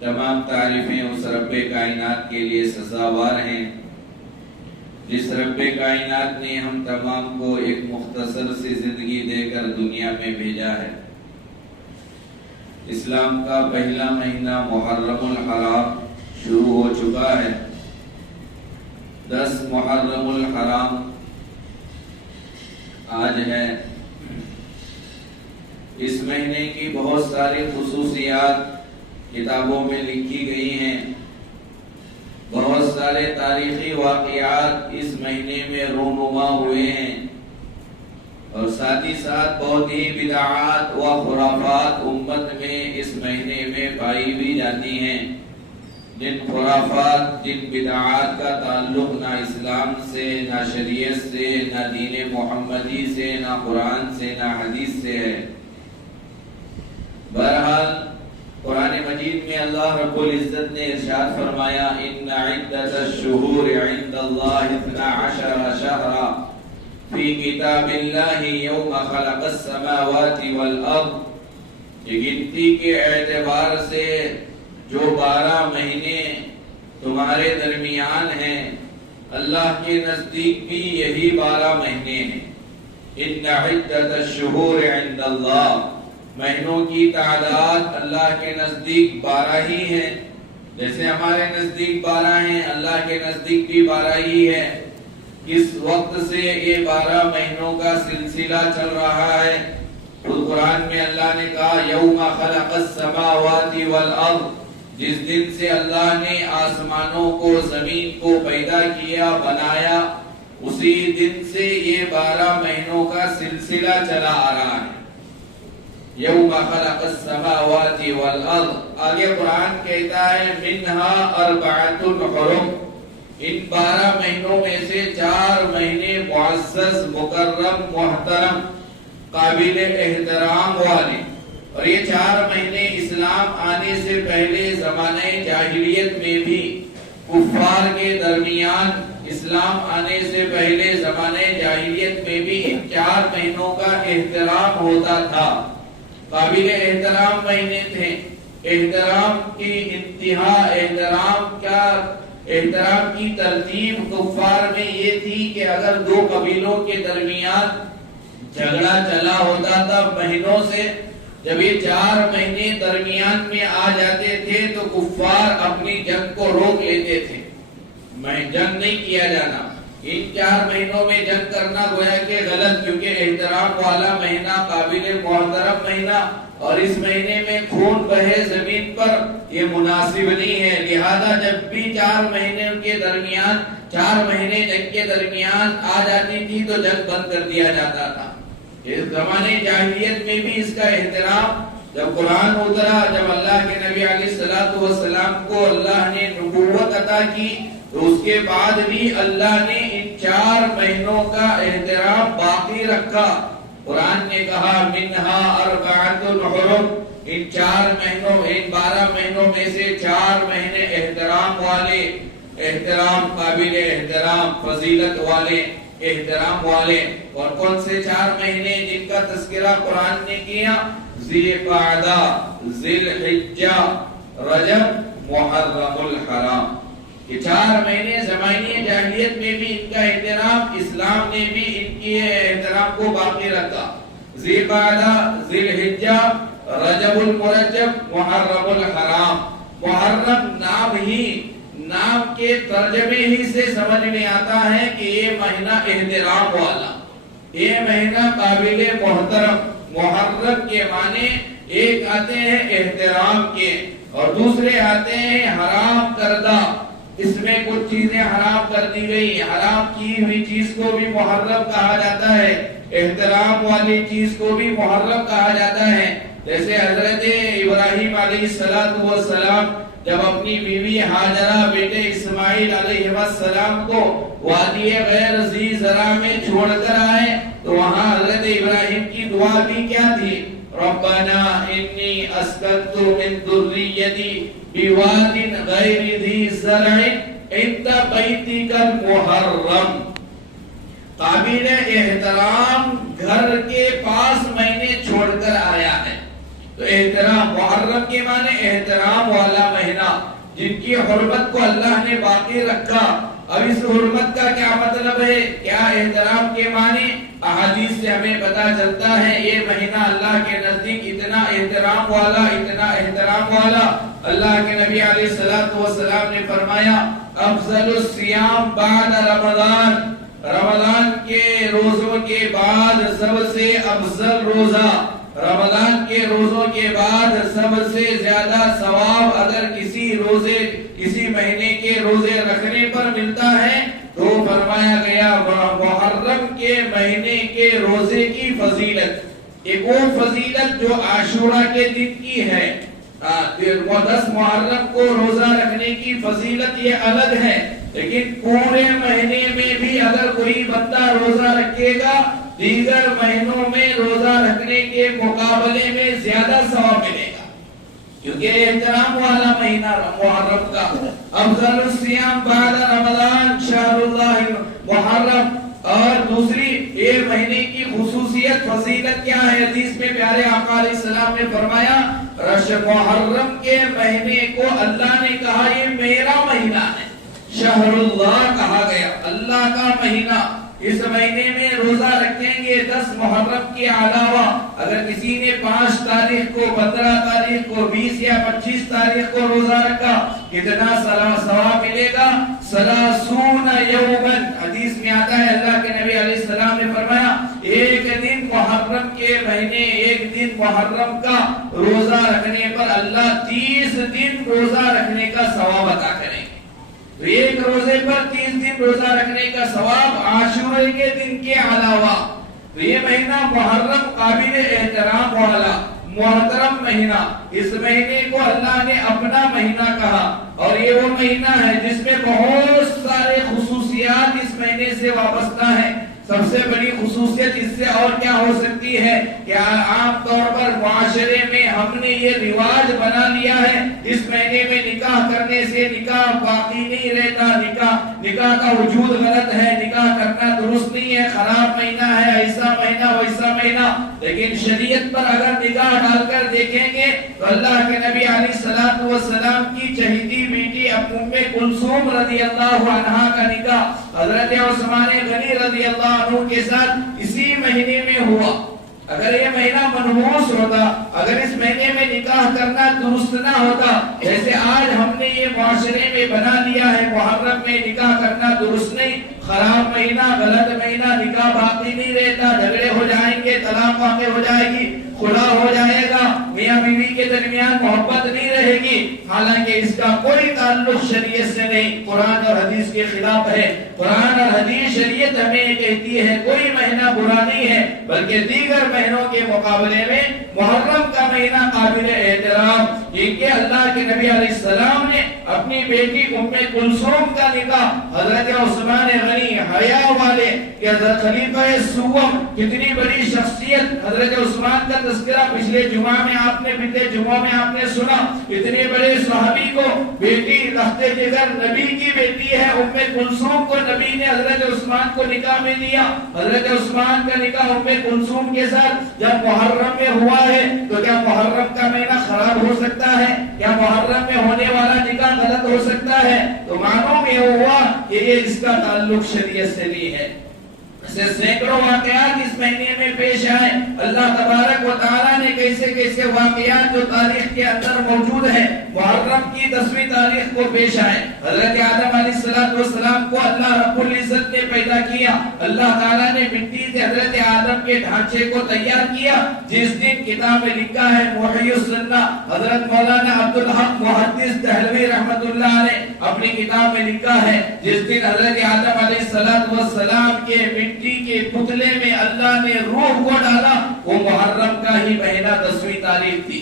تمام تعریفیں اس رب کائنات کے لیے سزاوار ہیں جس رب کائنات نے ہم تمام کو ایک مختصر سی زندگی دے کر دنیا میں بھیجا ہے۔ اسلام کا پہلا مہینہ محرم الحرام شروع ہو چکا ہے۔ 10 محرم الحرام آج ہے۔ اس مہینے کی بہت ساری خصوصیات کتابوں میں لکھی گئی ہیں۔ بہت سارے تاریخی واقعات اس مہینے میں رونما ہوئے ہیں، اور ساتھ ہی ساتھ بہت ہی بدعات و خرافات امت میں اس مہینے میں پائی بھی جاتی ہیں، جن خرافات جن بدعات کا تعلق نہ اسلام سے، نہ شریعت سے، نہ دین محمدی سے، نہ قرآن سے، نہ حدیث سے ہے۔ بہرحال قرآن مجید میں اللہ رب العزت نے ارشاد فرمایا ان عدت الشہور عند اللہ 12 شہرا فی کتاب اللہ یوم خلق السماوات والارض۔ یہ گنتی کے اعتبار سے جو 12 مہینے تمہارے درمیان ہیں، اللہ کے نزدیک بھی یہی 12 مہینے ہیں۔ ان عدت الشہور عند اللہ، مہینوں کی تعداد اللہ کے نزدیک 12 ہی ہے۔ جیسے ہمارے نزدیک 12 ہیں، اللہ کے نزدیک بھی 12 ہی ہے۔ اس وقت سے یہ 12 مہینوں کا سلسلہ چل رہا ہے۔ قرآن میں اللہ نے کہا یوم خلق السماوات والارض، جس دن سے اللہ نے آسمانوں کو، زمین کو پیدا کیا، بنایا، اسی دن سے یہ 12 مہینوں کا سلسلہ چلا آ رہا ہے۔ یوم خلق السماوات والارض، آگے قرآن کہتا ہے منہا 4 حرم، ان 12 مہینوں میں سے 4 مہینے معزز، مکرم، محترم، قابل احترام والے۔ اور یہ 4 مہینے اسلام آنے سے پہلے زمانہ جاہلیت میں بھی کفار کے درمیان، اسلام آنے سے پہلے زمانہ جاہلیت میں بھی ان 4 مہینوں کا احترام ہوتا تھا۔ قابل احترام مہینے تھے۔ احترام کی انتہا، احترام کی ترتیب کفار میں یہ تھی کہ اگر 2 قبیلوں کے درمیان جھگڑا چلا ہوتا تھا مہینوں سے، جب یہ 4 مہینے درمیان میں آ جاتے تھے تو کفار اپنی جنگ کو روک لیتے تھے، جنگ نہیں کیا جانا۔ ان 4 مہینوں میں جنگ کرنا گویا کہ غلط، کیونکہ احترام والا مہینہ، قابل محترم مہینہ، اور اس مہینے میں خون بہے زمین پر، یہ مناسب نہیں ہے۔ لہذا جب بھی 4 مہینے کے درمیان، 4 مہینے جنگ کے درمیان آ جاتی تھی تو جنگ بند کر دیا جاتا تھا۔ اس زمانے جاہلیت میں بھی اس کا احترام، جب قرآن اترا، جب اللہ کے نبی علیہ السلام کو اللہ نے نبوت عطا کی، تو اس کے بعد بھی اللہ نے ان 4 مہینوں کا احترام باقی رکھا۔ قرآن نے کہا منہا 4 حرم، ان 4 مہینوں، ان 12 مہینوں میں سے 4 مہینے احترام والے، احترام، قابل احترام، فضیلت والے، احترام والے۔ اور کون سے 4 مہینے جن کا تذکرہ قرآن نے کیا؟ ذی القعدہ، ذی الحجہ، رجب، محرم الحرام۔ یہ 4 مہینے زمانے جاہلیت میں بھی ان کا احترام، اسلام نے بھی ان کے احترام کو باقی رکھا۔ ذی القعدہ، ذی الحجہ، رجب المرجب، محرم الحرام۔ محرم نام کے ترجمے ہی سے سمجھ میں آتا ہے کہ یہ مہینہ احترام والا، یہ مہینہ قابل محترم۔ محرم کے معنی ایک آتے ہیں احترام کے، اور دوسرے آتے ہیں حرام کردہ۔ اس میں کچھ چیزیں حرام کر دی گئی، حرام کی ہوئی چیز کو بھی محرم کہا جاتا ہے، احترام والی چیز کو بھی محرم کہا جاتا ہے۔ جیسے حضرت ابراہیم علیہ السلام جب اپنی بیوی ہاجرہ، بیٹے اسماعیل علیہ السلام کو وادی غیر ذی زرع میں چھوڑ کر آئے، تو وہاں حضرت ابراہیم کی دعا بھی کیا تھی؟ ربنا انی اسکنت من ذریتی بواد غیر ذی زرع عند بیتک المحرم۔ قابل احترام گھر کے پاس میں نے چھوڑ کر آیا ہے۔ تو احترام، محرم کے معنی احترام والا مہینہ جن کی حرمت کو اللہ نے باقی رکھا. اب اس حرمت کا کیا مطلب ہے, کیا احترام کے معنی؟ احادیث سے ہمیں پتا چلتا ہے یہ مہینہ اللہ کے نزدیک اتنا احترام والا, اتنا احترام والا. اللہ کے نبی علیہ الصلوۃ والسلام نے فرمایا افضل الصیام بعد رمضان, رمضان کے روزوں کے بعد سب سے افضل روزہ, رمضان کے روزوں کے بعد سب سے زیادہ ثواب اگر کسی مہینے کے روزے رکھنے پر ملتا ہے تو فرمایا گیا محرم کے مہینے کے روزے کی فضیلت. ایک وہ فضیلت جو عاشورہ کے دن کی ہے, 10 محرم کو روزہ رکھنے کی فضیلت یہ الگ ہے, لیکن پورے مہینے میں بھی اگر کوئی بندہ روزہ رکھے گا دیگر مہینوں میں روزہ رکھنے کے مقابلے میں زیادہ ثواب ملے گا, کیونکہ احترام والا مہینہ محرم کا. افضل الصیام بعد رمضان شہر اللہ محرم. اور دوسری یہ مہینے کی خصوصیت فضیلت کیا ہے؟ حدیث میں پیارے آقا علیہ السلام نے فرمایا محرم کے مہینے کو اللہ نے کہا یہ میرا مہینہ ہے, شہر اللہ کہا گیا, اللہ کا مہینہ. اس مہینے میں روزہ رکھیں گے 10 محرم کے علاوہ اگر کسی نے 5 تاریخ کو, 15 تاریخ کو, 20 یا 25 تاریخ کو روزہ رکھا کتنا ثواب ملے گا؟ 30 یومن. حدیث میں آتا ہے اللہ کے نبی علیہ السلام نے فرمایا ایک دن محرم کے مہینے, ایک دن محرم کا روزہ رکھنے پر اللہ 30 دن روزہ رکھنے کا ثواب عطا کریں گے. تو ایک روزے پر 30 دن روزہ رکھنے کا ثواب عاشورے کے دن کے علاوہ. تو یہ مہینہ محرم قابل احترام والا محترم مہینہ, اس مہینے کو اللہ نے اپنا مہینہ کہا, اور یہ وہ مہینہ ہے جس میں بہت سارے خصوصیات اس مہینے سے وابستہ ہیں. سب سے بڑی خصوصیت اس سے اور کیا ہو سکتی ہے کہ عام طور پر معاشرے میں ہم نے یہ رواج بنا لیا ہے اس مہینے میں نکاح کرنے سے نکاح باقی نہیں رہتا, نکاح کا وجود غلط ہے, نکاح کرنا درست نہیں ہے, خراب مہینہ ہے, ایسا مہینہ ویسا مہینہ. لیکن شریعت پر اگر نگاہ ڈال کر دیکھیں گے تو اللہ کے نبی علیہ الصلوۃ والسلام کی چہیتی بیٹی ام کلثوم رضی اللہ عنہا کا نکاح حضرت عثمان غنی رضی اللہ عنہ کے ساتھ اسی مہینے میں ہوا. اگر یہ مہینہ منحوس ہوتا, اگر اس مہینے میں نکاح کرنا درست نہ ہوتا, جیسے آج ہم نے یہ معاشرے میں بنا لیا ہے محرم میں نکاح کرنا درست نہیں, خراب مہینہ, غلط مہینہ, نکاح باقی نہیں رہتا, جھگڑے ہو جائیں گے, طلاق واقع ہو جائے گی, خلا ہو جائے گا, میاں بیوی کے درمیان محبت نہیں رہے گی, حالانکہ اس کا کوئی تعلق شریعت سے نہیں, قرآن اور حدیث کے خلاف ہے. قرآن اور حدیث شریعت ہمیں کہتی ہے کوئی مہینہ برا نہیں ہے, بلکہ دیگر مہینوں کے مقابلے میں محرم کا مہینہ قابل احترام. یہ اللہ کے نبی علیہ السلام نے اپنی بیٹی ام کلثوم کا نکاح حضرت عثمان غنی حیا والے خلیفہ سوم, کتنی بڑی شخصیت, حضرت عثمان کا تذکرہ پچھلے جمعہ میں آپ نے, پچھلے جمعہ میں آپ نے سنا. اتنے بڑے صحابی کو بیٹی رخت جگر نبی کی بیٹی ہے ام کلثوم کو نبی نے حضرت عثمان کو نکاح میں دیا. حضرت عثمان کا نکاح ام کلثوم کے ساتھ جب محرم میں ہوا ہے تو کیا محرم کا مہینہ خراب ہو سکتا ہے؟ کیا محرم میں ہونے والا نکاح غلط ہو سکتا ہے؟ تو معلوم یہ ہوا کہ یہ اس کا تعلق شریعت سے نہیں ہے. سینکڑوں واقعات اس مہینے میں پیش آئے. اللہ تبارک و تعالیٰ نے کیسے کیسے واقعات جو تاریخ کے اندر موجود ہیں محرم کی 10ویں تاریخ کو پیش آئے. حضرت آدم علیہ السلام کو اللہ رب العزت نے پیدا کیا. اللہ تعالیٰ نے مٹی سے حضرت آدم کے ڈھانچے کو تیار کیا. جس دن کتاب میں لکھا ہے محی السنہ حضرت مولانا عبدالحق محدث دہلوی رحمت اللہ علیہ اپنی کتاب میں لکھا ہے جس دن حضرت آدم علیہ السلام کے مٹی کے پتلے میں اللہ نے روح کو ڈالا, وہ محرم کا ہی مہینہ 10ویں تاریخ تھی.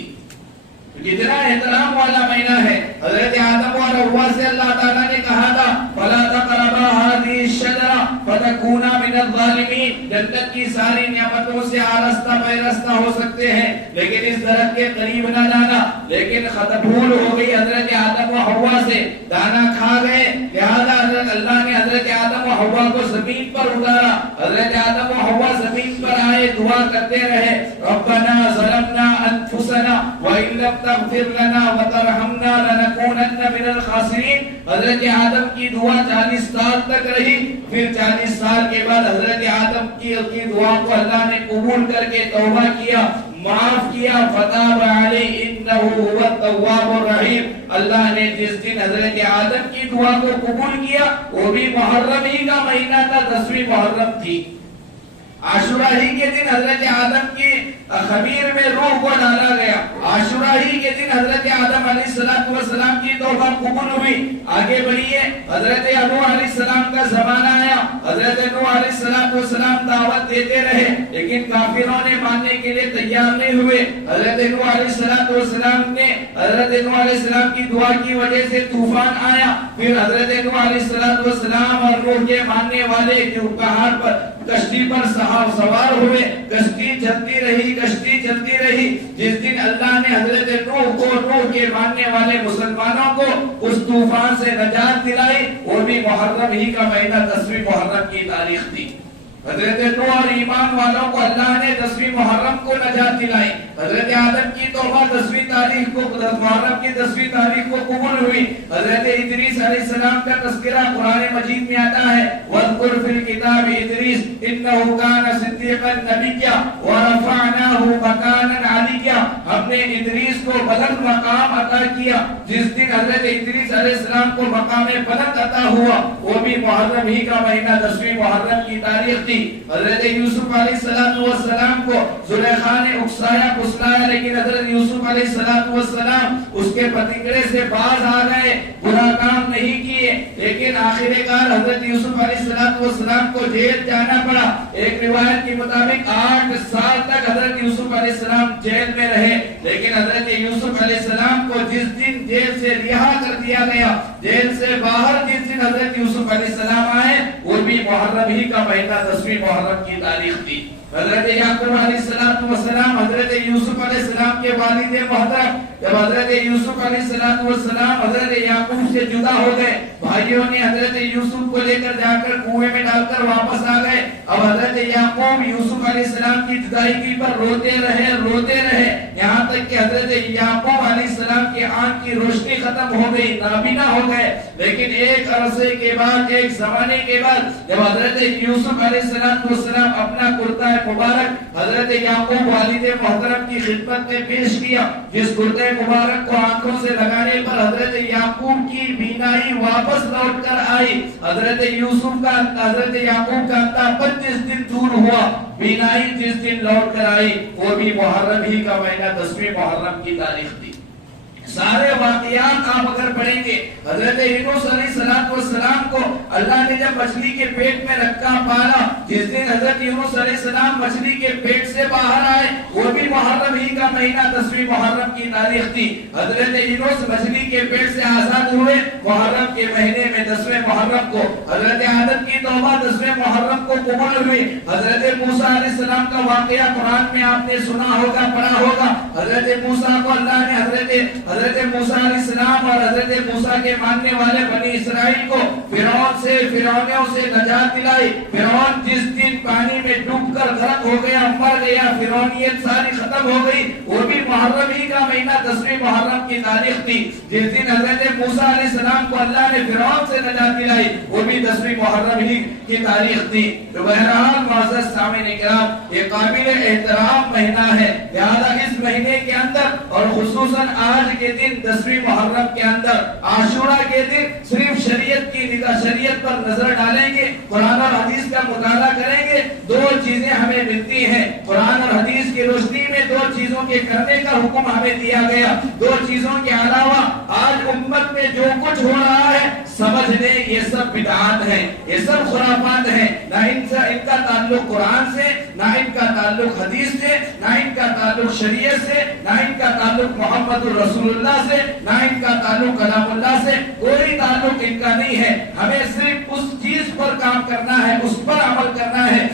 کتنا احترام والا مہینہ ہے. حضرت آدم اور حوا سے اللہ تعالیٰ نے کہا تھا فَلَا تَقْرَبَا هَذِهِ الشَّجَرَةَ فَتَكُونَا مِنَ الظَّالِمِينَ, جنت کی ساری نعمتوں سے آرستہ پیرستہ ہو سکتے ہیں لیکن اس درخت کے قریب نہ جانا. لیکن بھول ہو گئی حضرت آدم و حوا سے, دانا کھا گئے, لہذا اللہ نے حضرت آدم و حوا کو زمین پر اتارا. حضرت آدم و حوا زمین پر آئے, دعا کرتے رہے ربنا ظلمنا انفسنا وَإِن لَمْ تغفر لنا وترحمنا لنكونن من الخاسرین. حضرت آدم کی دعا 40 سال تک رہی. پھر 40 سال کے بعد حضرت آدم کی دعا کو اللہ نے قبول کر کے توبہ کیا, معاف کیا. فتاب علیہ انہ هو التواب الرحیم. اللہ نے جس دن حضرت آدم کی دعا کو قبول کیا وہ بھی محرم ہی کا مہینہ تھا, 10ویں محرم تھی. عاشورہ ہی کے دن حضرت آدم کی خمیر میں روح کو ڈالا گیا. عاشورہ ہی کے دن حضرت آدم علیہ السلام کی توبہ قبول ہوئی. آگے بڑھیے, حضرت نوح علیہ السلام کا زمانہ آیا. حضرت نوح علیہ السلام دعوت دیتے رہے لیکن کافروں نے ماننے کے لیے تیار نہیں ہوئے. حضرت نوح علیہ السلام نے حضرت نوح علیہ السلام کی دعا کی وجہ سے طوفان آیا. پھر حضرت نوح علیہ السلام اور نوح کے ماننے والے جو پہاڑ پر کشتی پر سوار ہوئے. کشتی چلتی رہی, کشتی چلتی رہی. جس دن اللہ نے حضرت نوح کو, نوح کے ماننے والے مسلمانوں کو اس طوفان سے نجات دلائی, وہ بھی محرم ہی کا مہینہ 10ویں محرم کی تاریخ تھی. حضرت نوح اور ایمان والوں کو اللہ نے 10ویں محرم کو نجات دلائی. حضرت آدم کی توبہ 10ویں تاریخ کو, محرم کی 10ویں تاریخ کو قبول ہوئی. حضرت ادریس علیہ السلام کا تذکرہ قرآن مجید میں آتا ہے, وَاذْكُرْ فِي الْكِتَابِ إِدْرِيسَ إِنَّهُ كَانَ صِدِّيقًا نَبِيًّا وَرَفَعْنَاهُ مَكَانًا عَلِيًّا. ہم نے ادریس کو بلند مقام عطا کیا. جس دن حضرت ادریس علیہ السلام کو مقام بلند عطا ہوا وہ بھی محرم ہی کا مہینہ 10ویں محرم کی تاریخ تھی. حضرت یوسف علیہ السلام کو زلیخا نے اکسایا پسلایا لیکن حضرت یوسف علیہ السلام اس کے پتنگڑے سے باز آ گئے, برا کام نہیں کیے. لیکن آخر کار حضرت یوسف علیہ السلام کو جیل جانا پڑا. ایک روایت کے مطابق 8 سال تک حضرت یوسف علیہ السلام جیل میں رہے. لیکن حضرت یوسف علیہ السلام کو جس دن جیل سے رہا کر دیا گیا, جیل سے باہر جس دن حضرت یوسف علیہ السلام آئے وہ بھی محرم ہی کا مہینہ 10ویں محرم کی تاریخ تھی. حضرت یعقوب علیہ السلام حضرت یوسف علیہ السلام کے والد محترم, جب حضرت یوسف علیہ السلام حضرت یعقوب سے جدا ہو گئے, بھائیوں نے حضرت یوسف کو لے کر جا کر کنویں میں ڈال کر واپس آ گئے. اب حضرت یعقوب یوسف علیہ السلام کی جدائی کی پر روتے رہے یہاں تک کہ حضرت یعقوب علیہ السلام کی آنکھ کی روشنی ختم ہو گئی, نابینا ہو گئے. لیکن ایک عرصے کے بعد, ایک زمانے کے بعد جب حضرت یوسف علیہ السلام اپنا کرتا مبارک حضرت یعقوب والد محترم کی خدمت میں پیش کیا, جس کرتے مبارک کو آنکھوں سے لگانے پر حضرت یعقوب کی بینائی واپس لوٹ کر آئی. حضرت یعقوب کا اندھاپن جس دن دور ہوا, بینائی جس دن لوٹ کر آئی, وہ بھی محرم ہی کا مہینہ 10ویں محرم کی تاریخ تھی. سارے واقعات آپ اگر پڑھیں گے, حضرت یونس علیہ السلام کو اللہ نے جب مچھلی کے پیٹ میں رکھا پالا, جس دن حضرت یونس علیہ السلام مچھلی کے پیٹ سے باہر آئے وہ بھی محرم ہی کا مہینہ 10ویں محرم کی تاریخ تھی. حضرت یونس مچھلی کے پیٹ سے آزاد ہوئے محرم کے مہینے میں 10ویں محرم کو. حضرت آدم کی توبہ 10ویں محرم کو قبول ہوئی. حضرت موسیٰ علیہ السلام کا واقعہ قرآن میں آپ نے سنا ہوگا, پڑھا ہوگا. حضرت موسیٰ کو اللہ نے حضرت موسیٰ علیہ السلام اور حضرت موسیٰ کے ماننے والے بنی اسرائیل کو فرعونیوں سے نجات دلائی. فرعون جس دن پانی میں ڈوب کر غرق ہو گیا, مر گیا, فرعونیت ساری ختم ہو گئی, وہ بھی محرم ہی کا مہینہ 10ویں محرم کی تاریخ تھی. جس دن حضرت موسیٰ علیہ السلام کو اللہ نے فرعون سے نجات دلائی وہ بھی 10ویں محرم ہی کی تاریخ تھی. تو بہرحال معزز سامعین کرام, یہ قابل احترام مہینہ ہے. لہذا اس مہینے کے اندر اور خصوصاً آج کے دن 10ویں محرم کے اندر عاشورہ کے دن صرف شریعت پر نظر ڈالیں گے, قرآن اور حدیث کا مطالعہ کریں گے. 2 چیزیں ہمیں ملتی ہیں. قرآن اور حدیث کی روشنی میں 2 چیزوں کے کرنے کا حکم ہمیں دیا گیا. 2 چیزوں کے علاوہ آج امت میں جو کچھ ہو رہا ہے سمجھ لیں یہ سب بدعات ہیں, یہ سب خرافات ہیں. نہ ان کا تعلق قرآن سے, نہ ان کا تعلق حدیث سے, نہ ان کا تعلق شریعت سے, نہ ان کا تعلق محمد رسول اللہ سے, نہ ان کا تعلق کلام اللہ سے. کوئی تعلق ان کا نہیں ہے. ہمیں صرف اس چیز پر کام کرنا ہے, اس پر عمل کرنا ہے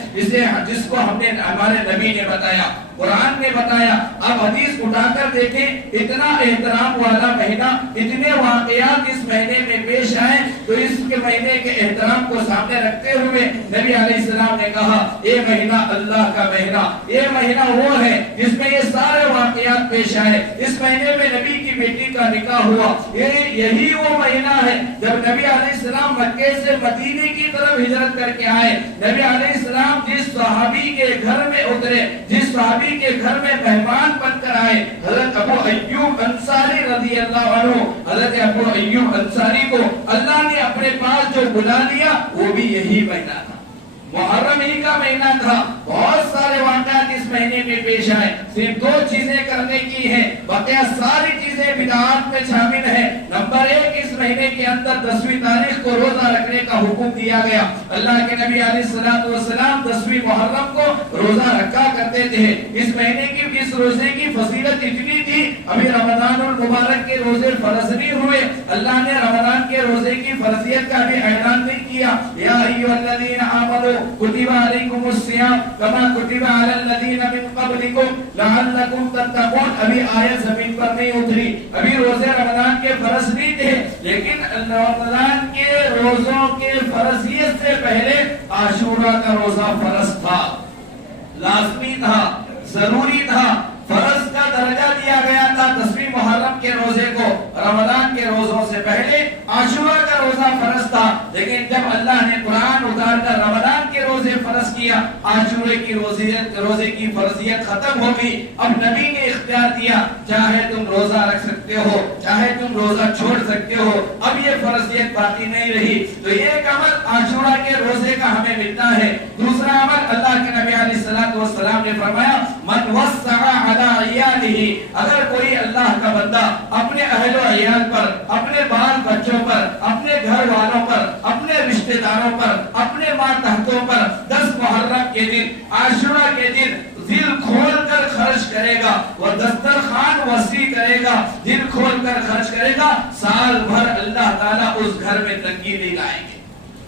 جس کو ہمارے نبی نے بتایا, قرآن نے بتایا. اب حدیث اٹھا کر دیکھیں, اتنا احترام والا مہینہ, اتنے واقعات اس مہینے میں پیش آئے تو اس کے مہینے کے احترام کو سامنے رکھتے ہوئے نبی علیہ السلام نے کہا یہ مہینہ اللہ کا مہینہ، یہ مہینہ وہ ہے جس میں یہ سارے واقعات پیش آئے، اس مہینے میں نبی کی بیٹی کا نکاح ہوا، یہی وہ مہینہ ہے جب نبی علیہ السلام مکے سے مدینے کی طرف ہجرت کر کے آئے۔ نبی علیہ السلام جس صحابی کے گھر میں اترے، جس صحابی کے گھر میں مہمان بن کر آئے، حضرت ابو ایوب انصاری رضی اللہ عنہ، حضرت ابو ایوب انصاری کو اللہ نے اپنے پاس جو بلا لیا وہ بھی یہی مہینہ تھا، محرم ہی کا مہینہ تھا۔ بہت سارے واقعات اس مہینے میں پیش آئے، صرف دو چیزیں کرنے کی ہیں، بقیہ ساری چیزیں بدعات میں شامل ہیں۔ نمبر 1، اس مہینے کے اندر 10ویں تاریخ کو روزہ رکھنے کا حکم دیا گیا۔ اللہ کے نبی علیہ السلام 10ویں محرم کو روزہ رکھا کرتے تھے۔ اس مہینے کی اس روزے کی فضیلت اتنی تھی، ابھی رمضان المبارک کے روزے فرض نہیں ہوئے، اللہ نے رمضان کے روزے کی فرضیت کا بھی اعلان نہیں کیا۔ یا ایھا الذین آمنوا کتب علیکم الصیام کما کتب علی الذین من قبلکم لعلکم تتقون۔ ابھی آیت زمین پر نہیں اتری، ابھی روزے رمضان کے فرض نہیں تھے، لیکن رمضان کے روزوں کے فرضیت سے پہلے عاشورہ کا روزہ فرض تھا، لازمی تھا، ضروری تھا، فرض کا درجہ دیا گیا تھا 10ویں محرم کے روزے کو۔ رمضان کے روزوں سے پہلے عاشورہ کا روزہ فرض تھا، لیکن جب اللہ نے قرآن اتار کر رمضان کے روزے فرض کیا، عاشورے کی روزے کی فرضیت ختم ہو گئی۔ اب نبی نے اختیار دیا، چاہے تم روزہ رکھ سکتے ہو، چاہے تم روزہ چھوڑ سکتے ہو، اب یہ فرضیت باقی نہیں رہی۔ تو ایک عمل عاشورہ کے روزے کا ہمیں ملتا ہے۔ دوسرا عمل اللہ کے نبی علیہ السلام نے فرمایا من وسع اگر کوئی اللہ کا بندہ اپنے اہل و عیال پر، اپنے بال بچوں پر، اپنے گھر والوں پر، اپنے رشتہ داروں پر، اپنے ماتحتوں پر 10 محرم کے دن، عاشورہ کے دن دل کھول کر خرچ کرے گا، وہ دسترخوان وسیع کرے گا، دل کھول کر خرچ کرے گا، سال بھر اللہ تعالیٰ اس گھر میں تنگی نہیں لائیں گے،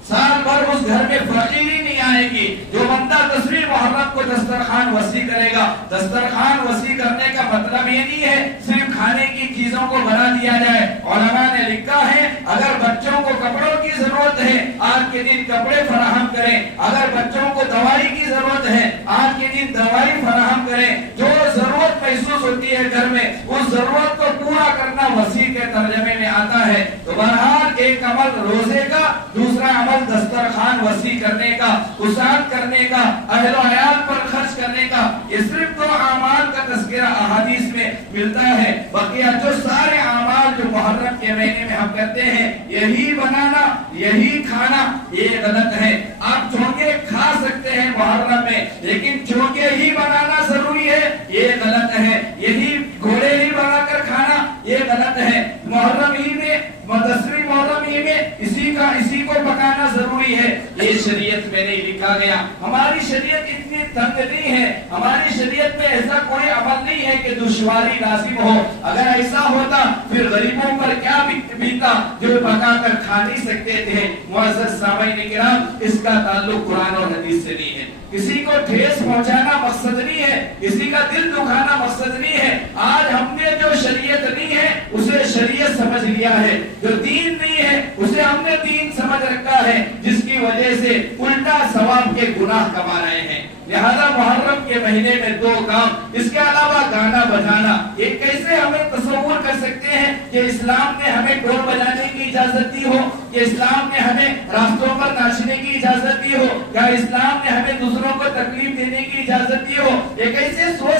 سال بھر اس گھر میں فقیری نہیں آئے گی۔ جو بندہ 10ویں محرم کو دسترخوان وسیع کرے گا، دسترخوان وسیع کرنے کا مطلب یہ نہیں ہے صرف کھانے کی چیزوں کو بنا دیا جائے۔ علماء نے لکھا ہے اگر بچوں کو کپڑوں کی ضرورت ہے آج کے دن کپڑے فراہم کریں، اگر بچوں کو دوائی کی ضرورت ہے آج کے دن دوائی فراہم کریں، جو ضرورت محسوس ہوتی ہے گھر میں اس ضرورت کو پورا کرنا وسیع کے ترجمے میں آتا ہے۔ تو بہرحال ایک عمل روزے کا، دوسرا عمل دسترخوان وسیع کرنے کا، وسعت کرنے کا، اہل و عیال پر خرچ کرنے کا، یہ صرف 2 اعمال کا تذکرہ احادیث میں ملتا ہے۔ بقیہ جو سارے اعمال جو محرم کے مہینے میں ہم کرتے ہیں، یہی بنانا، یہی کھانا، یہ غلط ہے۔ آپ چونکے کھا سکتے ہیں محرم میں، لیکن چونکے ہی بنانا ضروری ہے، یہ غلط ہے۔ یہی گھوڑے ہی بنا کر کھانا، یہ غلط ہے۔ محرم ہی میں، 10ویں محرم ہی میں اسی کو پکانا ضروری ہے، یہ شریعت میں نہیں لکھا گیا۔ ہماری شریعت اتنی تنگ نہیں ہے، ہماری شریعت میں ایسا کوئی عمل نہیں ہے کہ دشواری لازم ہو۔ اگر ایسا ہوتا پھر غریبوں پر کیا بیتا جو پکا کر کھا نہیں سکتے تھے۔ معزز سامعین کرام، اس کا تعلق قرآن اور حدیث سے نہیں ہے۔ کسی کو ٹھیس پہنچانا مقصد نہیں ہے، کسی کا دل دکھانا مقصد نہیں ہے۔ آج ہم نے جو شریعت نہیں ہے اسے شریعت سمجھ لیا ہے، جو دین نہیں ہے اسے ہم نے دین سمجھ رکھا ہے، جس کی وجہ سے الٹا ثواب کے گناہ کما رہے ہیں۔ لہذا محرم کے مہینے میں 2 کام، اس کے علاوہ گانا بجانا، یہ کیسے ہمیں تصور کر سکتے ہیں کہ اسلام نے ہمیں ڈھول بجانے کی اجازت دی ہو، کہ اسلام نے ہمیں راستوں پر ناچنے کی اجازت دی ہو، یا اسلام نے ہمیں دوسروں کو تکلیف دینے کی اجازت دی ہو؟ یہ کیسے سوچ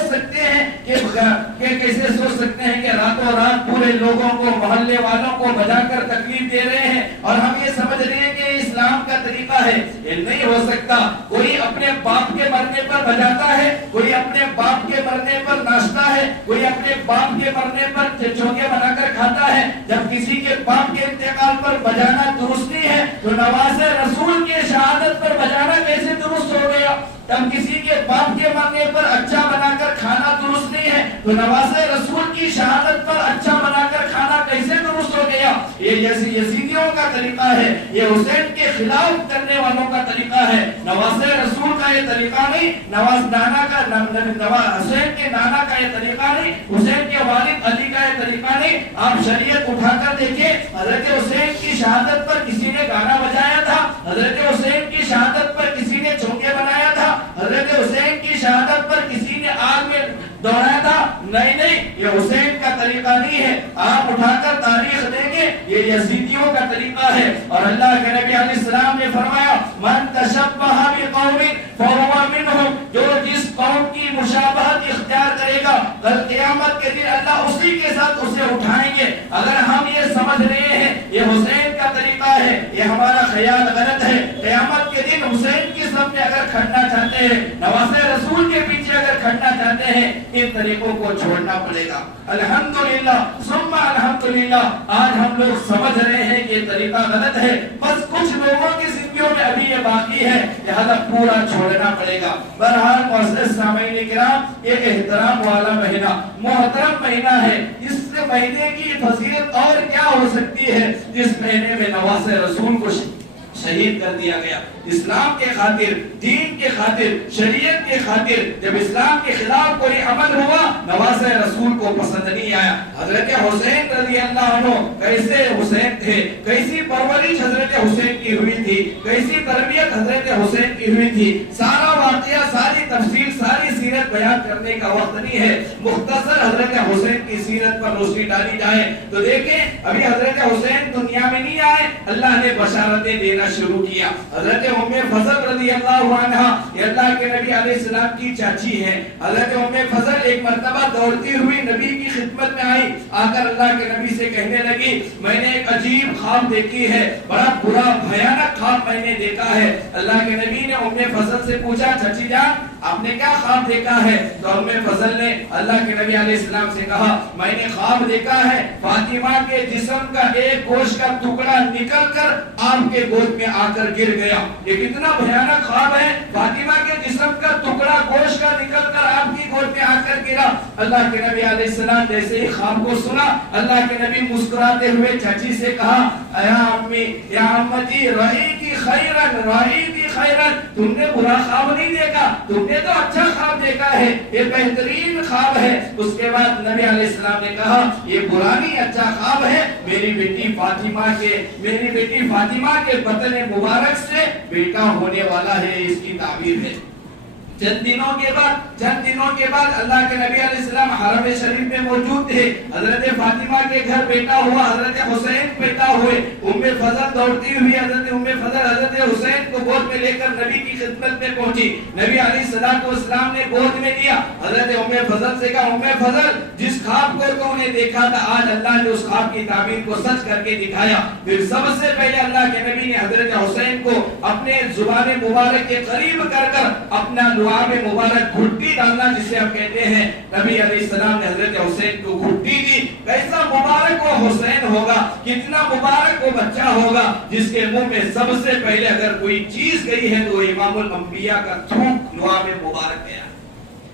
سکتے ہیں کہ راتوں رات پورے لوگوں کو، محلے والوں کو بجا کر تکلیف دے رہے ہیں اور ہم یہ سمجھ رہے ہیں کہ اسلام کا طریقہ ہے؟ یہ نہیں ہو سکتا۔ کوئی اپنے باپ کے مرنے پر بجاتا ہے، کوئی اپنے باپ کے مرنے پر ناچتا ہے، کوئی اپنے باپ کے مرنے پر چونکے بنا کر کھاتا ہے۔ جب کسی کے باپ کے انتقال پر بجانا درست نہیں ہے تو نواز رسول کے شہادت پر بجانا کیسے درست ہو گیا؟ جب کسی کے باپ کے مرنے پر اچھا بنا کر کھانا درست نہیں ہے تو نواز رسول کی شہادت پر اچھا بنا کر کھانا کیسے درست ہو گیا؟ یہ یزیدیوں کا طریقہ ہے، یہ حسین کے خلاف کرنے والوں کا طریقہ ہے، نواز رسول کا یہ طریقہ نہیں، حسین کے نانا کا یہ طریقہ نہیں، حسین کے والد علی کا یہ طریقہ نہیں۔ آپ شریعت اٹھا کر دیکھیں، حضرت حسین کی شہادت پر کسی نے حضرت حسین کی شہادت پر کسی نے چونکے بنایا تھا؟ حضرت حسین کی شہادت پر کسی نے آگ میں دوڑایا تھا؟ نہیں، یہ حسین کا طریقہ نہیں ہے. آپ اٹھا کر تاریخ دیکھیں، یہ یزیدیوں کا طریقہ ہے. اور اللہ کے نبی علیہ السلام نے فرمایا من تشبہ بقوم فہو منہم، جو جس قوم کی مشابہت اختیار کرے گا کل قیامت کے دن اللہ اسی کے ساتھ اسے اٹھائیں گے. اگر ہم یہ سمجھ رہے ہیں یہ حسین کا طریقہ ہے، یہ ہمارا خیال غلط ہے. قیامت کے دن حسین کی صف میں اگر کھڑنا چاہتے ہیں، نواسۂ رسول کے پیچھے اگر کھڑنا چاہتے ہیں، ان طریقوں کو چھوڑنا پڑے گا. الحمدللہ ثم الحمدللہ آج ہم لوگ سمجھ رہے ہیں کہ یہ طریقہ غلط ہے. بس کچھ لوگوں کی زندگیوں میں ابھی یہ باقی ہے، لہذا پورا چھوڑنا پڑے گا. بہرحال معزز سامعین کرام، یہ احترام والا مہینہ محترم مہینہ ہے. اس مہینے کی فضیلت اور کیا ہو سکتی ہے جس مہینے میں نواسۂ رسول کو شہید کر دیا گیا. اسلام کے خاطر، دین کے خاطر، شریعت کے خاطر جب اسلام کے خلاف کوئی عمل ہوا، نواسۂ رسول کو پسند نہیں آیا. حضرت حسین رضی اللہ عنہ کیسے حسین تھے، کیسی پرورش حضرت حسین کی ہوئی تھی، کیسی تربیت حضرت حسین کی ہوئی تھی. سارا واقعہ، ساری تفصیل، ساری سیرت بیان کرنے کا وقت نہیں ہے. مختصر حضرت حسین کی سیرت پر روشنی ڈالی جائے تو دیکھیں ابھی حضرت حسین دنیا میں نہیں آئے، اللہ نے بشارتیں دینا شروع کیا. حضرت ام فضل رضی اللہ عنہ یہ اللہ کے نبی علیہ السلام کی چاچی ہے. حضرت ام فضل ایک مرتبہ دوڑتی ہوئی نبی کی خدمت میں آئی، آ کر اللہ کے نبی سے کہنے لگی میں نے ایک عجیب خواب دیکھی ہے، بڑا برا بھیانک خواب میں نے دیکھا ہے. اللہ کے نبی نے ام فضل سے پوچھا چچی جان آپ نے کیا خواب دیکھا ہے؟ تو ام فضل نے اللہ کے نبی علیہ السلام سے کہا میں نے خواب دیکھا ہے فاطمہ کے جسم کا ایک گوشت کا ٹکڑا نکل کر آپ کے گود میں آ کر گر گیا. یہ کتنا بھیانک خواب ہے، فاطمہ کے جسم کا ٹکڑا گوشت کا نکل کر آپ کی گود میں آ کر گرا. اللہ کے نبی علیہ السلام جیسے ہی خواب کو سنا، اللہ کے نبی مسکراتے ہوئے چچی سے کہا یا امی یا امتی رأیتی خیرن رأیتی خیرن، تم نے برا خواب نہیں دیکھا، تم نے تو اچھا خواب دیکھا ہے، یہ بہترین خواب ہے. اس کے بعد نبی علیہ السلام نے کہا یہ برا نہیں اچھا خواب ہے، میری بیٹی فاطمہ کے بطن مبارک سے بیٹا ہونے والا ہے، اس کی تعبیر ہے. چند دنوں کے بعد اللہ کے نبی علیہ السلام حرم شریف میں موجود تھے. حضرت فاطمہ کے گھر بیٹا ہوا، حضرت حسین پیدا ہوئے. ام فضل دوڑتی ہوئی حضرت حسین کو گود میں لے کر نبی کی خدمت میں پہنچی. نبی علیہ السلام نے گود میں لیا. حضرت ام فضل سے کہا ام فضل جس خواب کو تو نے دیکھا تھا آج اللہ نے اس خواب کی تعبیر کو سچ کر کے دکھایا. پھر سب سے پہلے اللہ کے نبی نے حضرت حسین کو اپنے زبان مبارک کے قریب کر اپنا لعاب مبارک گھٹی ڈالنا جسے ہم کہتے ہیں، نبی علیہ السلام نے حضرت حسین کو گھٹی دی. کیسا مبارک وہ حسین ہوگا، کتنا مبارک وہ بچہ ہوگا جس کے منہ میں سب سے پہلے اگر کوئی چیز گئی ہے تو وہ امام الانبیاء کا تھوک لعاب مبارک گیا.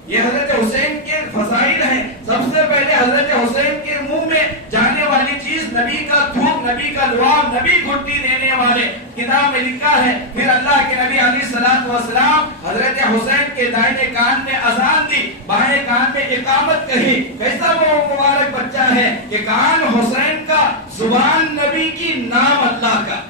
یہ حضرت حسین کے فضائل ہیں. سب سے پہلے حضرت حسین کے منہ میں جانے والی چیز نبی کا تھوک، نبی کا لعاب، نبی گھٹی دینے والے. کتاب میں لکھا ہے پھر اللہ کے نبی علیہ السلام حضرت حسین کے دائیں کان میں اذان دی، بائیں کان میں اقامت کہی. کیسا وہ مبارک بچہ ہے کہ کان حسین کا، زبان نبی کی، نام اللہ کا.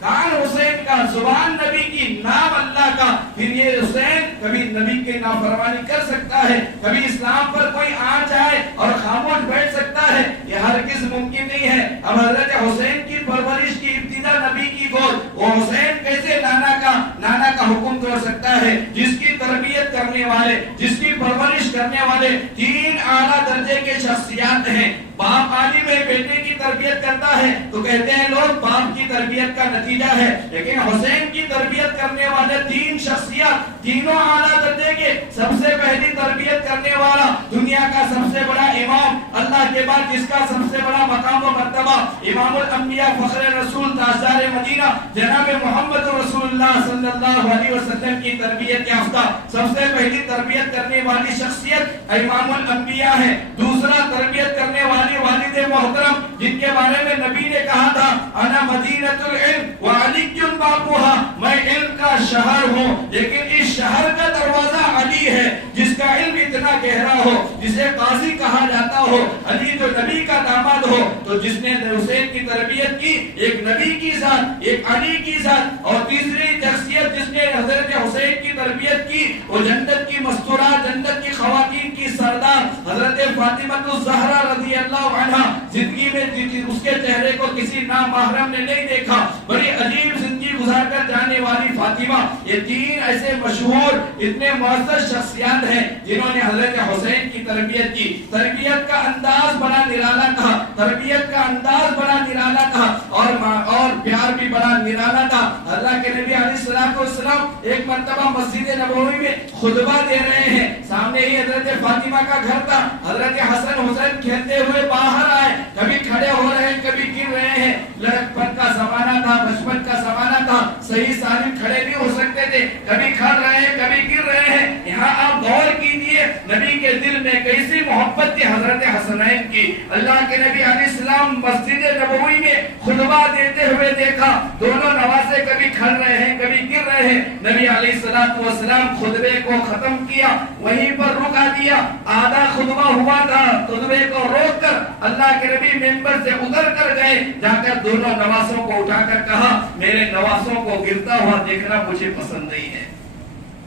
کان حسین کا، زبان نبی کی، نام اللہ کا. پھر یہ حسین کبھی نبی کی نافرمانی کر سکتا ہے، کبھی اسلام پر کوئی آ جائے اور خاموش بیٹھ سکتا ہے، یہ ہرگز ممکن نہیں ہے. اب حضرت حسین کی پرورش کی ابتدا نبی کی گود، وہ حسین کیسے نانا کا حکم توڑ سکتا ہے؟ جس کی تربیت کرنے والے، جس کی پرورش کرنے والے 3 اعلیٰ درجے کے شخصیات ہیں. باپ عالم ہے، بیٹے کی تربیت کرتا ہے تو کہتے ہیں لوگ باپ کی تربیت کا نتیجہ ہے. لیکن حسین کی تربیت کرنے والے 3 شخصیات، تینوں اعلیٰ درجے کے. سب سے پہلی تربیت کرنے والا دنیا کا سب سے بڑا امام، اللہ کے بعد جس کا سب سے بڑا مقام و مرتبہ، امام الانبیاء، فخر رسول، تاجدار مدینہ، جناب محمد رسول اللہ صلی اللہ علیہ وسلم کی تربیت یافتہ سب سے پہلی تربیت کرنے والی شخصیت امام الانبیاء ہے. دوسرا تربیت کرنے والی والد محترم جن کے بارے میں نبی نے کہا تھا انا مدینۃ العلم وعلی بابھا، میں علم کا شہر ہوں لیکن اس شہر کا دروازہ علی ہے. جس کا علم اتنا گہرا ہو، جسے قاضی کہا جاتا ہو، علی جو نبی کا داماد ہو، تو جس نے حسین کی تربیت کی، ایک نبی کی ذات، ایک علی کی ذات، اور تیسری شخصیت جس نے حضرت حسین کی تربیت کی وہ جنت کی مستورات، جنت کی خواتین کی سردار حضرت فاطمہ الزہرا رضی اللہ عنہا، زندگی میں اس کے چہرے کو کسی نامحرم نے نہیں دیکھا، بڑی عجیب زندگی گزار کر جانے والی فاطمہ، یہ تین ایسے مشہور اتنے معزز شخصیات ہیں جنہوں نے حضرت حسین کی تربیت کی۔ تربیت کا انداز بڑا نرالا تھا، تربیت کا انداز بڑا نرالا تھا، اور پیار بھی بڑا نرالا تھا۔ اللہ کے نبی علیہ السلام ایک مرتبہ مسجد نبوی میں خطبہ دے رہے ہیں، سامنے ہی حضرت فاطمہ کا گھر تھا، حضرت حسن حسین کھیلتے ہوئے باہر آئے، کبھی کھڑے ہو رہے ہیں کبھی گر رہے ہیں، لڑکپن کا زمانہ تھا، بچپن کا زمانہ تھا، صحیح سالم کھڑے نہیں ہو سکتے تھے، کبھی کھڑ رہے ہیں کبھی گر رہے ہیں۔ یہاں آپ غور کیجئے نبی کے دل میں کیسی محبت تھی حضرت حسنین کی۔ اللہ کے نبی علیہ السلام مسجد نبوی میں خطبہ دیتے ہوئے دیکھا، دونوں نواسے کبھی کھڑ رہے ہیں کبھی گر رہے ہیں۔ نبی علیہ السلام خطبے کو ختم کیا، وہیں پر رکا دیا، آدھا خطبہ ہوا تھا، خطبے کو روک کر اللہ کے نبی ممبر سے اتر کر گئے، جا کر دونوں نواسوں کو اٹھا کر کہا میرے نواسوں کو گرتا ہوا دیکھنا مجھے پسند نہیں ہے،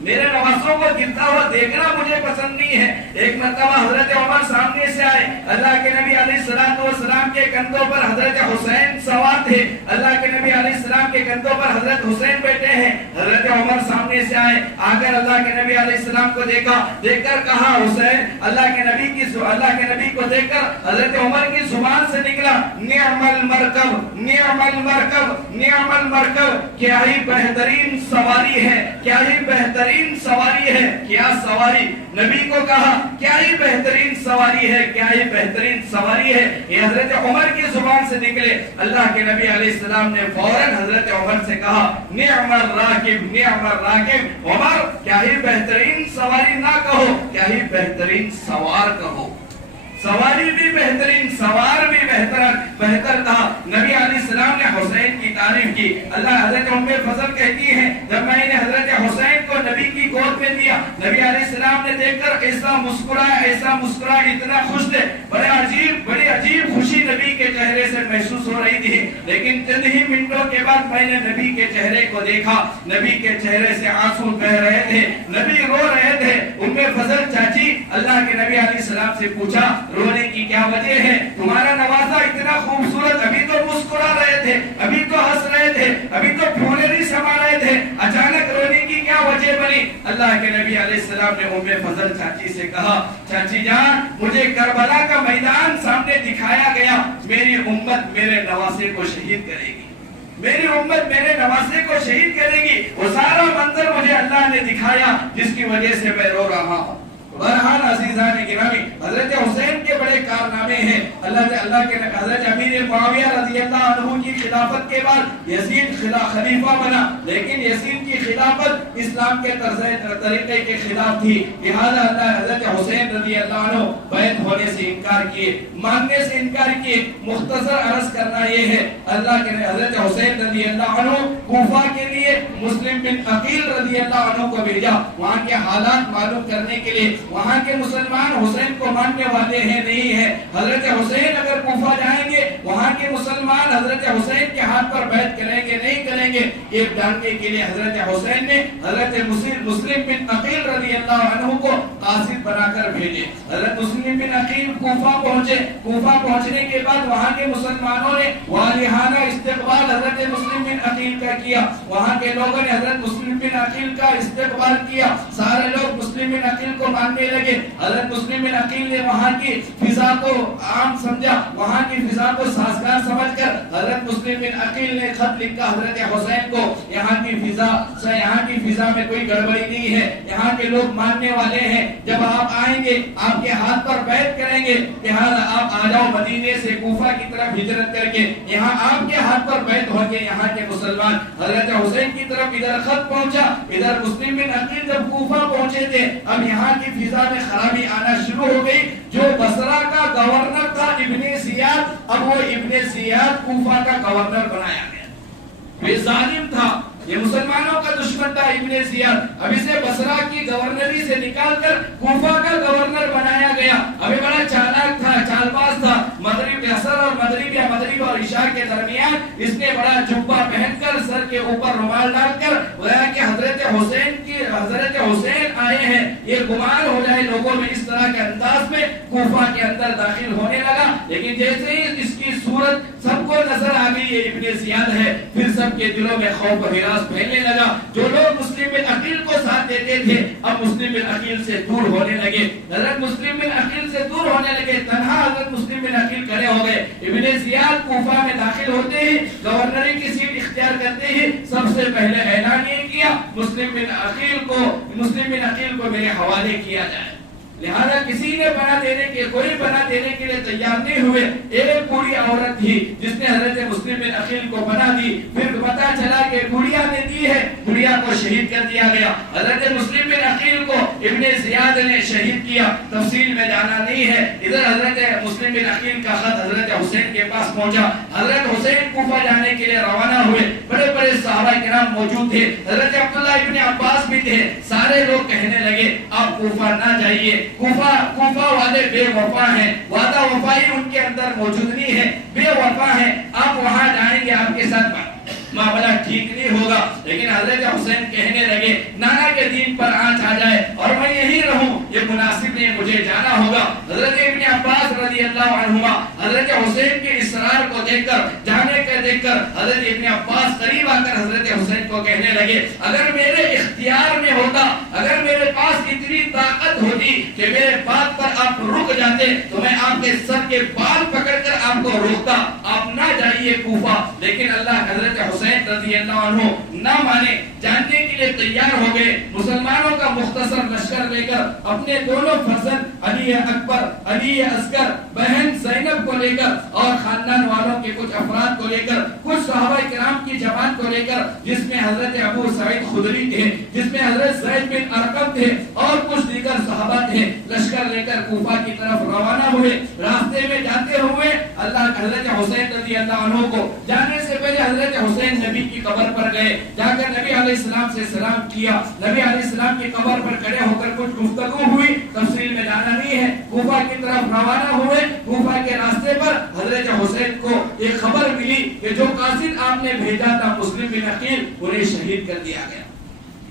میرے نواسوں کو گرتا ہوا دیکھنا مجھے پسند نہیں ہے۔ ایک مرتبہ حضرت عمر سامنے سے آئے، اللہ کے نبی علیہ السلام کے کندھوں پر حضرت حسین سوار تھے، اللہ کے نبی علیہ السلام کے کندھوں پر حضرت حسین بیٹھے ہیں۔ حضرت عمر سامنے سے آئے، آ کر اللہ کے نبی علیہ السلام کو دیکھا، دیکھ کر کہا حسین، اللہ کے نبی کو دیکھ کر حضرت عمر کی زبان سے نکلا نعم المرکب نعم المرکب نعم المرکب، کیا ہی بہترین سواری ہے، کیا ہی بہترین سواری ہے، کیا سواری، نبی کو کہا کیا ہی بہترین سواری ہے، کیا ہی بہترین سواری ہے، یہ حضرت عمر کی زبان سے نکلے۔ اللہ کے نبی علیہ السلام نے فوراً حضرت عمر سے کہا نعم الراکب نعم الراکب، عمر کیا ہی بہترین سواری نہ کہو، کیا ہی بہترین سوار کہو، سواری بھی بہترین سوار بھی بہتر تھا۔ نبی علیہ السلام نے حسین کی تعریف کی۔ اللہ حضرت ام فضل کہتی ہیں جب میں نے حضرت حسین کو نبی کی گود میں دیا، نبی علیہ السلام نے دیکھ کر ایسا مسکرا اتنا خوش تھے، بڑی عجیب خوشی نبی کے چہرے سے محسوس ہو رہی تھی، لیکن چند ہی منٹوں کے بعد میں نے نبی کے چہرے کو دیکھا، نبی کے چہرے سے آنسو بہ رہے تھے، نبی رو رہے تھے۔ ام فضل چاچی اللہ کے نبی علیہ السلام سے پوچھا رونے کی کیا وجہ ہے؟ تمہارا نوازا اتنا خوبصورت، ابھی تو مسکرا رہے تھے، ابھی تو ہنس رہے تھے، ابھی تو پھولے نہیں سما رہے تھے، اچانک رونے کی کیا وجہ بنی؟ اللہ کے نبی علیہ السلام نے ام فضل چاچی سے کہا چاچی جان مجھے کربلا کا میدان سامنے دکھایا گیا، میری امت میرے نواسے کو شہید کرے گی، میری امت میرے نواسے کو شہید کرے گی، وہ سارا منظر مجھے اللہ نے دکھایا جس کی وجہ سے میں رو رہا ہوں۔ بہرحال عزیزان گرامی، حضرت حسین کے بڑے کارنامے ہیں۔ اللہ کے حضرت امیر معاویہ رضی اللہ عنہ کی خلافت کے بعد یزید خلیفہ بنا، لیکن یزید کی خلافت اسلام کے طریقے کے خلاف تھی، لہذا حضرت حسین رضی اللہ عنہ بیعت ہونے سے انکار کیے، ماننے سے انکار کیے۔ مختصر عرض کرنا یہ ہے، اللہ کے حضرت حسین رضی اللہ عنہ کوفہ کے لیے مسلم بن عقیل رضی اللہ عنہ کو بھیجا، وہاں کے حالات معلوم کرنے کے لیے۔ وہاں کے مسلمان حسین کو ماننے والے ہیں نہیں ہیں، حضرت حسین اگر کوفہ جائیں گے وہاں کے مسلمان حضرت حسین کے ہاتھ پر بیعت کریں گے نہیں کریں گے، یہ جاننے کے لیے حضرت حسین نے حضرت مسلم بن عقیل رضی اللہ عنہ کو قاصد بنا کر بھیجے۔ حضرت مسلم بن عقیل کوفہ پہنچے، کوفہ پہنچنے کے بعد وہاں کے مسلمانوں نے والہانہ استقبال حضرت مسلم بن عقیل کا کیا، وہاں کے لوگوں نے حضرت مسلم بن عقیل کا استقبال کیا، سارے لوگ مسلم بن عقیل کو ماننے لگے۔ حضرت مسلم بن عقیل نے وہاں کی فضا کو عام سمجھا، وہاں کی فضا کو سازگار سمجھ کر حضرت مسلم بن عقیل نے خط لکھا حضرت حسین کو، یہاں کی فضا میں کوئی گڑبڑی نہیں ہے، یہاں کے لوگ ماننے والے ہیں، جب آپ آئیں گے آپ کے ہاتھ پر بیعت کریں گے، لہذا آپ آ جاؤ مدینے سے کوفہ کی طرف ہجرت کر کے، یہاں آپ کے ہاتھ پر بیعت ہوں گے یہاں کے مسلمان۔ حضرت حسین کی طرف ادھر خط پہنچا، ادھر مسلم بن عقیل جب کوفہ پہنچے تھے، اب یہاں کی فضا میں خرابی آنا شروع ہو گئی۔ جو بصرہ کا گورنر تھا ابن زیاد، اب وہ ابن زیاد کوفہ کا گورنر بنایا گیا، وہ ظالم تھا، یہ مسلمانوں کا دشمن تھا ابن زیاد. اب اسے بصرہ کی گورنری سے نکال کر کوفہ کا گورنر بنایا گیا. ابھی بڑا چالاک تھا, چال باز تھا. مغرب عصر اور مغرب اور عشاء کے درمیان اس نے بڑا جبہ پہن کر سر کے اوپر رومال ڈال کر گویا کہ حضرت حسین آئے ہیں یہ گمان ہو جائے لوگوں میں, اس طرح کے انداز میں کوفہ کے اندر داخل ہونے لگا. لیکن جیسے ہی اس کی صورت سب کو نظر آ گئی یہ ابن زیاد ہے, پھر سب کے دلوں میں خوف و ہراس پھیلنے لگا. جو لوگ مسلم بن عقیل کو ساتھ دیتے تھے اب مسلم بن عقیل سے دور ہونے لگے. حضرت مسلم بن عقیل سے دور ہونے لگے, تنہا حضرت مسلم بن عقیل کھڑے ہو گئے. ابن زیاد کوفہ میں داخل ہوتے ہی گورنری کی سیٹ اختیار کرتے ہی سب سے پہلے اعلان یہ کیا مسلم بن عقیل کو میرے حوالے کیا جائے. لہذا کسی نے کوئی پناہ دینے کے لیے تیار نہیں ہوئے. ایک بوڑھی عورت تھی جس نے حضرت مسلم بن عقیل کو پناہ دی. پھر پتہ چلا کہ بڑھیا نے دی ہے, بڑھیا کو شہید کر دیا گیا. حضرت مسلم بن عقیل کو ابن زیاد نے شہید کیا. تفصیل میں جانا نہیں ہے. ادھر حضرت مسلم بن عقیل کا خط حضرت حسین کے پاس پہنچا. حضرت حسین کوفہ جانے کے لیے روانہ ہوئے. بڑے بڑے صحابہ کرام موجود تھے. حضرت عبداللہ ابن عباس بھی تھے. سارے لوگ کہنے لگے آپ کوفہ نہ جائیے, کوفہ والے بے وفا ہیں, وعدہ وفائی ان کے اندر موجود نہیں ہے, بے وفا ہیں, آپ وہاں جائیں گے آپ کے ساتھ معاملہ ٹھیک نہیں ہوگا. لیکن حضرت حسین کہنے لگے نانا کے دین پر آنچ آ جائے اور میں یہی رہوں یہ مناسب نہیں, مجھے جانا ہوگا. حضرت ابن عباس رضی اللہ عنہما حضرت حسین کے اصرار کو دیکھ کر دیکھ کر حضرت ابن عباس قریب آ کر حضرت حسین کو کہنے لگے اگر میرے اختیار میں ہوتا, اگر میرے پاس اتنی طاقت ہوتی کہ میرے بات پر آپ رک جاتے تو میں آپ کے سر کے بال پکڑ کر آپ کو روکتا, آپ نہ جائیے کوفہ. لیکن اللہ حضرت حسین رضی اللہ عنہ نہ مانے, جاننے کے لیے تیار ہو گئے. مسلمانوں کا مختصر لشکر لے کر اپنے دونوں فرزند علی اکبر, علی اصغر, بہن زینب کو لے کر اور خاندان والوں کے کچھ افراد کو لے کر, کچھ صحابہ کرام کی جماعت کو لے کر جس میں حضرت ابو سعید خدری تھے, جس میں حضرت زید بن ارقم تھے اور کچھ دیگر صحابہ تھے, لشکر لے کر کوفہ کی طرف روانہ ہوئے. راستے میں جاتے ہوئے اللہ حضرت حسین رضی اللہ عنہ کو جانے سے پہلے حضرت حسین نبی کی قبر پر گئے. جا کر نبی علیہ السلام سے سلام کیا. نبی علیہ السلام کی قبر پر کھڑے ہو کر کچھ گفتگو ہوئی, تفصیل میں جانا نہیں ہے. کوفہ کی طرف روانہ ہوئے. کوفہ کے راستے پر حضرت حسین کو ایک خبر ملی کہ جو قاصد آپ نے بھیجا تھا مسلم بن عقیل انہیں شہید کر دیا گیا.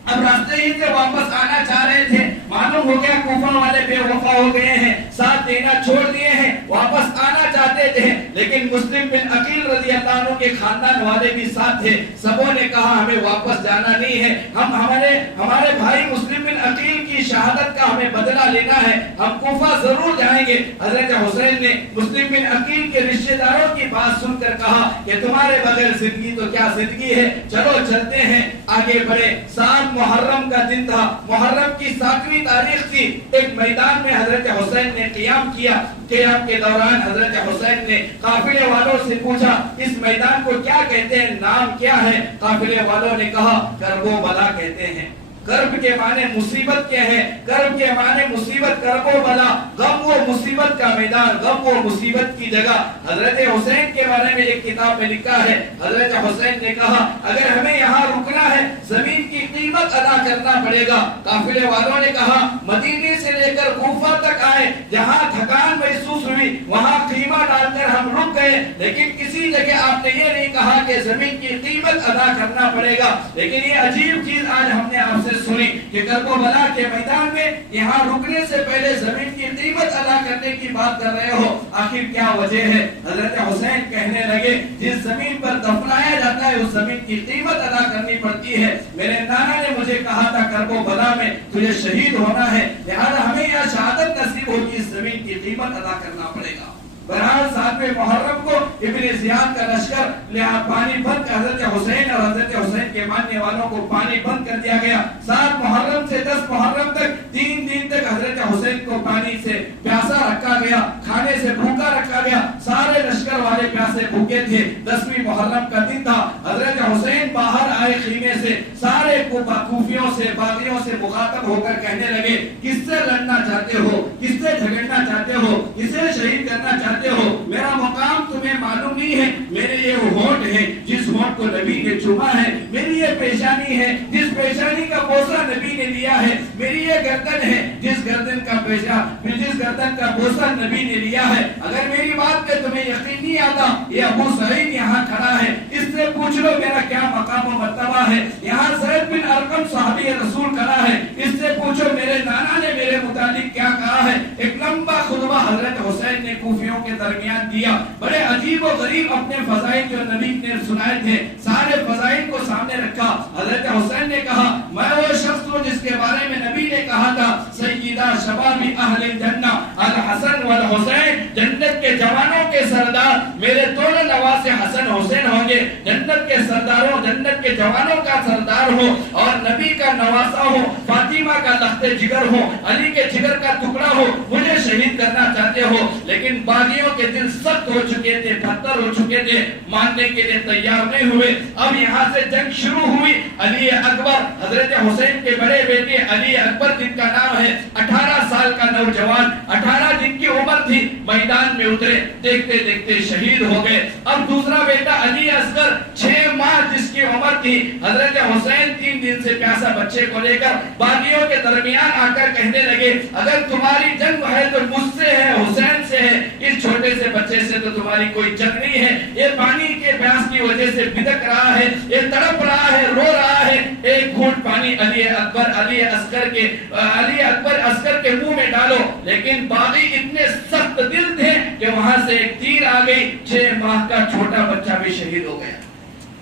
اب راستے ہی سے واپس آنا چاہ رہے تھے, معلوم ہو گیا کوفہ والے بے وفا ہو گئے ہیں, ساتھ دینا چھوڑ دیے ہیں, واپس آنا چاہتے تھے. لیکن مسلم بن عقیل رضی اللہ عنہ کے خاندان والے بھی ساتھ تھے. سبوں نے کہا ہمیں واپس جانا نہیں ہے, ہمارے بھائی مسلم بن عقیل کی شہادت کا ہمیں بدلہ لینا ہے, ہم کوفہ ضرور جائیں گے. حضرت حسین نے مسلم بن عقیل کے رشتہ داروں کی بات سن کر کہا کہ تمہارے بغیر زندگی تو کیا زندگی ہے, چلو چلتے ہیں, آگے بڑھے. 7 محرم کا دن تھا, محرم کی 7ویں تاریخ تھی. ایک میدان میں حضرت حسین نے قیام کیا. قیام کے دوران حضرت حسین نے قافلے والوں سے پوچھا اس میدان کو کیا کہتے ہیں, نام کیا ہے؟ قافلے والوں نے کہا کرب و بلا کہتے ہیں. کرب کے معنی مصیبت کے ہیں, کرب کے معنی مصیبت, کرب و بلا, غم و مصیبت کا میدان, غم و مصیبت کی جگہ. حضرت حسین کے بارے میں ایک کتاب میں لکھا ہے, حضرت حسین نے کہا اگر ہمیں یہاں رکنا ہے زمین کی قیمت ادا کرنا پڑے گا. قافلے والوں نے کہا مدینے سے لے کر کوفہ تک آئے, جہاں تھکان محسوس ہوئی وہاں قیمت ڈال کر ہم رک گئے, لیکن کسی جگہ آپ نے یہ نہیں کہا کہ زمین کی قیمت ادا کرنا پڑے گا. لیکن یہ عجیب چیز آج ہم نے آپ سے سنی کہ کرب و بلا کے میدان میں یہاں رکنے سے پہلے زمین کی قیمت ادا کرنے کی بات کر رہے ہو, آخر کیا وجہ ہے؟ حضرت حسین کہنے لگے جس زمین پر دفنایا جاتا ہے اس زمین کی قیمت ادا کرنی پڑتی ہے. میرے نانا نے مجھے کہا تھا کرب و بلا میں تجھے شہید ہونا ہے, لہذا ہمیں یہاں شہادت نصیب ہوگی, اس زمین کی قیمت ادا کرنا پڑے گا. بہرحال 7 محرم کو ابن زیاد کا لشکر پانی بند کر حضرت حسین اور حضرت حسین کے ماننے والوں کو پانی بند کر دیا گیا. 7 محرم سے 10 محرم تک 3 دن تک حضرت حسین کو پانی سے پیاسا رکھا گیا, کھانے سے بھوکا رکھا گیا. سارے لشکر والے پیاسے بھوکے تھے. 10ویں محرم کا دن تھا. حضرت حسین باہر آئے خیمے سے, سارے کوفیوں سے باغیوں سے مخاطب ہو کر کہنے لگے کس سے لڑنا چاہتے ہو, کس سے جھگڑنا چاہتے ہو, کسے شہید کرنا چاہتے ہو؟ میرا مقام تمہیں معلوم نہیں ہے, میرے یہ ہونٹ ہے جس ہونٹ کو نبی نے چوما ہے, میری یہ یہ پیشانی ہے جس پیشانی کا بوسہ نبی نے لیا ہے، میری یہ گردن ہے جس گردن کا بوسہ نبی نے لیا ہے۔ اگر میری بات پہ تمہیں یقین نہیں آتا، یہ ابو سعید یہاں کھڑا ہے، اس سے پوچھ لو میرا کیا مقام و مرتبہ ہے۔ یہاں زید بن ارقم صحابی رسول کھڑا ہے، اس سے پوچھو میرے نانا نے میرے متعلق کیا کہا ہے۔ ایک لمبا خطبہ حضرت حسین نے کوفیوں کے درمیان دیا، بڑے عجیب و غریب اپنے فضائل جو نبی نے سنائے تھے سارے فضائل کو سامنے رکھا۔ حضرت حسین نے کہا میں وہ شخص ہوں جس کے بارے میں نبی نے کہا تھا سیدہ شباب اہل الجنہ الحسن والحسین، جنت کے جوانوں کے سردار میرے دونوں نواز حسن حسین ہوں گے، جنت کے سرداروں جنت کے جوانوں کا سردار ہو اور نبی کا نواسا ہو، فاطمہ کا لخت جگر ہو، علی کے جگر کا ٹکڑا ہو، مجھے شہید کرنا چاہتے ہو۔ لیکن باغیوں کے دل سخت ہو چکے تھے، پتھر ہو چکے تھے، ماننے کے لیے تیار نہیں ہوئے۔ اب یہاں سے جنگ شروع ہوئی۔ علی اکبر حضرت حسین کے بڑے بیٹے علی اکبر جن کا نام ہے، 18 سال کا نوجوان، 18 دن کی عمر تھی، میدان میں اترے، دیکھتے دیکھتے شہید ہو گئے۔ اب دوسرا بیٹا علی اصغر 6 ماہ جس کی عمر تھی، حضرت حسین 3 دن سے پیاسا بچے کو لے کر باغیوں کے درمیان آ کر کہنے لگے اگر تمہاری جنگ ہے تو مجھ سے ہے، حسین سے ہے، اس چھوٹے سے بچے سے تو تمہاری کوئی جنگ نہیں ہے۔ یہ پانی کے پیاس کی وجہ سے بدک رہا ہے، یہ تڑپ رہا ہے، رو رہا ہے، ایک گھونٹ پانی علی اکبر اصغر کے منہ میں ڈالو۔ لیکن باغی اتنے سخت دل تھے کہ وہاں سے ایک تیر آ گئی، 6 ماہ کا چھوٹا بچہ بھی شہید ہو گیا۔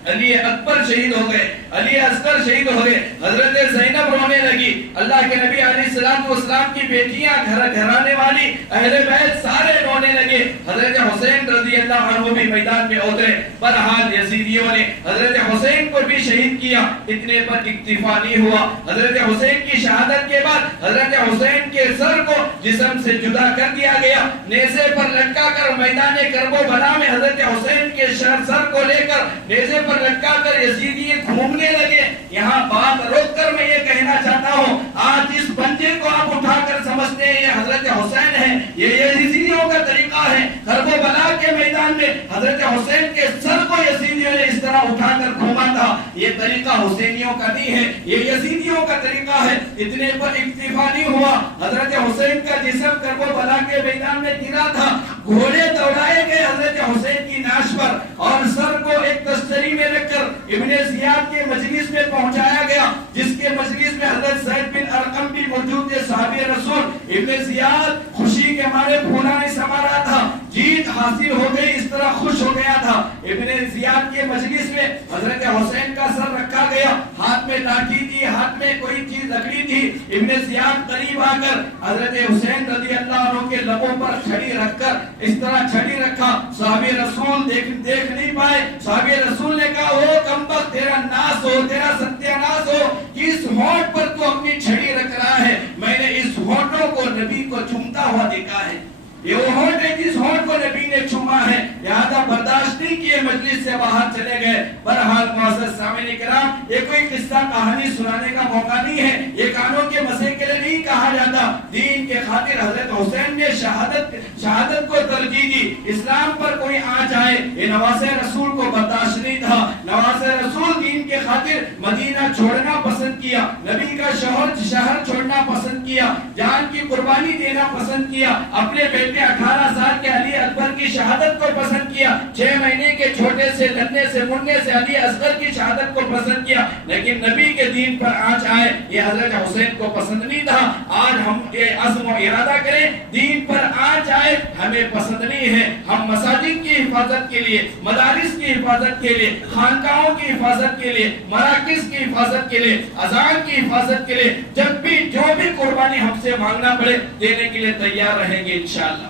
علی اکبر شہید ہو گئے، علی اصغر شہید ہو گئے۔ حضرت زینب رونے لگی، اللہ کے نبی علیہ السلام کی بیٹیاں، گھرانے والی، اہل بیت سارے رونے لگے۔ حضرت حسین رضی اللہ عنہ بھی میدان میں اترے۔ بہرحال یزیدیوں نے حضرت حسین کو بھی شہید کیا، اتنے پر اکتفا نہیں ہوا۔ حضرت حسین کی شہادت کے بعد حضرت حسین کے سر کو جسم سے جدا کر دیا گیا، نیزے پر لٹکا کر میدان کربلا میں حضرت حسین کے سر کو لے کر نیزے پر لٹکا کر یزیدی گھومنے لگے۔ یہاں بات روک کر میں یہ کہنا چاہتا ہوں، آج اس بندے کو آپ اٹھا کر سمجھتے ہیں یہ حضرت حسین ہے، یہ یزیدیوں کا طریقہ ہے۔ کربلا کے میدان میں حضرت حسین کے سر کو یزیدیوں نے اس طرح اٹھا کر گھوما تھا، یہ طریقہ حسینیوں کا نہیں ہے، یہ یزیدیوں کا طریقہ ہے۔ اتنے پر اکتفا نہیں ہوا، حضرت حسین کا جسم کربلا کے میدان میں گرا تھا، گھوڑے دوڑائے گئے حضرت حسین کی ناش پر اور سر کو ایک تشتری میں رکھ کر ابن زیاد کے مجلس میں پہنچایا گیا، جس کے مجلس میں حضرت زید بن ارقم بھی موجود تھے، صحابی رسول۔ ابن زیاد خوشی کے مارے پھولا نہیں سما رہا تھا، جیت حاصل ہو گئی اس طرح خوش ہو گیا تھا۔ ابن زیاد کے مجلس میں حضرت حسین کا سر رکھا گیا، ہاتھ میں لاٹھی تھی، ہاتھ میں کوئی چیز لکڑی تھی۔ ابن زیاد قریب آ کر حضرت حسین رضی اللہ عنہ کے لبوں پر چھڑی رکھ کر اس طرح چھڑی رکھا، صحابی رسول دیکھ نہیں پائے۔ صحابی رسول نے کہا او کمبخت، تیرا ناس ہو، تیرا ستیاناس ہو، کس ہونٹ پر تو اپنی چھڑی رکھ رہا ہے؟ میں نے اس ہونٹوں کو نبی کو چومتا ہوا دیکھا ہے، یہ وہ ہونٹ ہے جس ہونٹ کو نبی نے چوما ہے، لہذا برداشت نہیں کیے، مجلس سے باہر چلے گئے۔ بہرحال معزز سامعین کرام، یہ کوئی قصہ کہانی سنانے کا موقع نہیں ہے، یہ کانوں کے مسئلے کے لیے نہیں کہا جاتا۔ دین کے خاطر حضرت حسین نے شہادت کو ترجیح دی۔ اسلام پر کوئی آ جائے، یہ نواز رسول کو برداشت نہیں تھا۔ نواز رسول دین کے خاطر مدینہ چھوڑنا پسند کیا، نبی کا شہر چھوڑنا پسند کیا، جان کی قربانی دینا پسند کیا، اپنے بیٹے 18 سال کے علی اکبر کی شہادت کو پسند کیا، 6 مہینے کے چھوٹے سے لڑنے سے مرنے سے علی اصغر کی شہادت کو پسند کیا، لیکن نبی کے دین پر آنچ آئے یہ حضرت حسین کو پسند نہیں تھا۔ آج ہم یہ عزم و ارادہ کریں، دین پر آنچ آئے ہمیں پسند نہیں ہے، ہم مساجد کی حفاظت کے لیے، مدارس کی حفاظت کے لیے، خانقاہوں کی حفاظت کے لیے، مراکز کی حفاظت کے لیے، اذان کی حفاظت کے لیے جب بھی جو بھی قربانی ہم سے مانگنا پڑے دینے کے لیے تیار رہیں گے انشاءاللہ،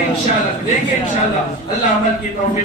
انشاءاللہ دیں گے انشاءاللہ۔ اللہ عمل کی توفیق